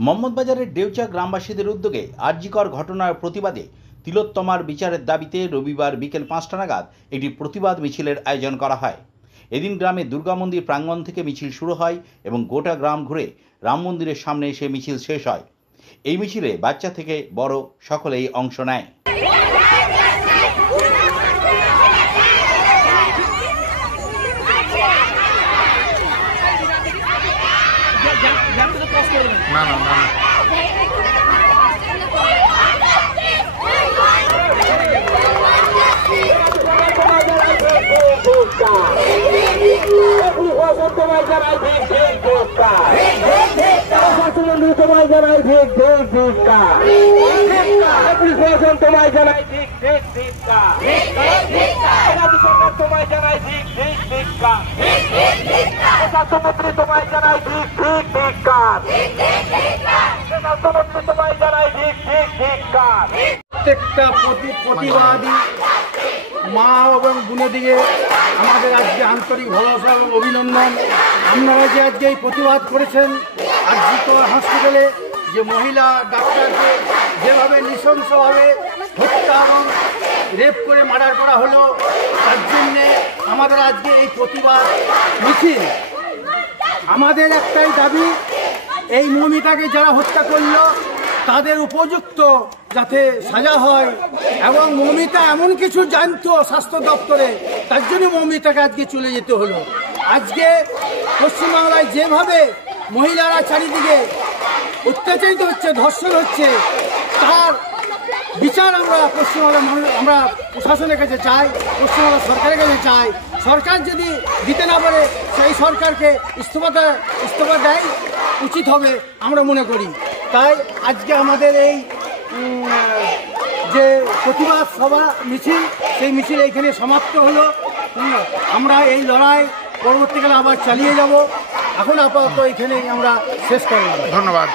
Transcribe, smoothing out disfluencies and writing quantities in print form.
মোহাম্মদবাজারের ডেউচা গ্রামবাসীদের উদ্যোগে আরজিকর ঘটনার প্রতিবাদে তিলোত্তমার বিচারের দাবিতে রবিবার বিকেল ৫টা নাগাদ একটি প্রতিবাদ মিছিলের আয়োজন করা হয়। এদিন গ্রামে দুর্গা মন্দির প্রাঙ্গণ থেকে মিছিল শুরু হয় এবং গোটা গ্রাম ঘুরে রাম মন্দিরের সামনে এসে মিছিল শেষ হয়। এই মিছিলে বাচ্চা থেকে বড় সকলেই অংশ নেয়। প্রত্যেকটা প্রতিবাদী মা এবং বোনেদিকে আমাদের আজকে আন্তরিক ভালোবাসা এবং অভিনন্দন। আপনারা যে আজকে এই প্রতিবাদ করেছেন আরজিকর হসপিটালে যে মহিলা ডাক্তারকে যেভাবে নৃশংসভাবে হত্যা এবং রেপ করে মার্ডার করা হলো, তার জন্যে আমাদের আজকে এই প্রতিবাদ মিছিল। আমাদের একটাই দাবি, এই মৌমিতাকে যারা হত্যা করলো তাদের উপযুক্ত যাতে সাজা হয়, এবং মৌমিতা এমন কিছু জানতো স্বাস্থ্য দপ্তরে, তার জন্য মৌমিতাকে আজকে চলে যেতে হলো। আজকে পশ্চিমবাংলায় যেভাবে মহিলারা চারিদিকে অত্যাচারিত হচ্ছে, ধর্ষণ হচ্ছে, তার বিচার আমরা আমরা প্রশাসনের কাছে চাই, পশ্চিমবাংলা সরকারের কাছে চাই। সরকার যদি দিতে না পারে সেই সরকারকে ইস্তফা দেয় উচিত হবে আমরা মনে করি। তাই আজকে আমাদের এই যে প্রতিবাদ সভা মিছিল, সেই মিছিল এইখানে সমাপ্ত হলো। আমরা এই লড়াই পরবর্তীকালে আবার চালিয়ে যাব। এখন আপাতত এখানে আমরা শেষ করলাম। ধন্যবাদ।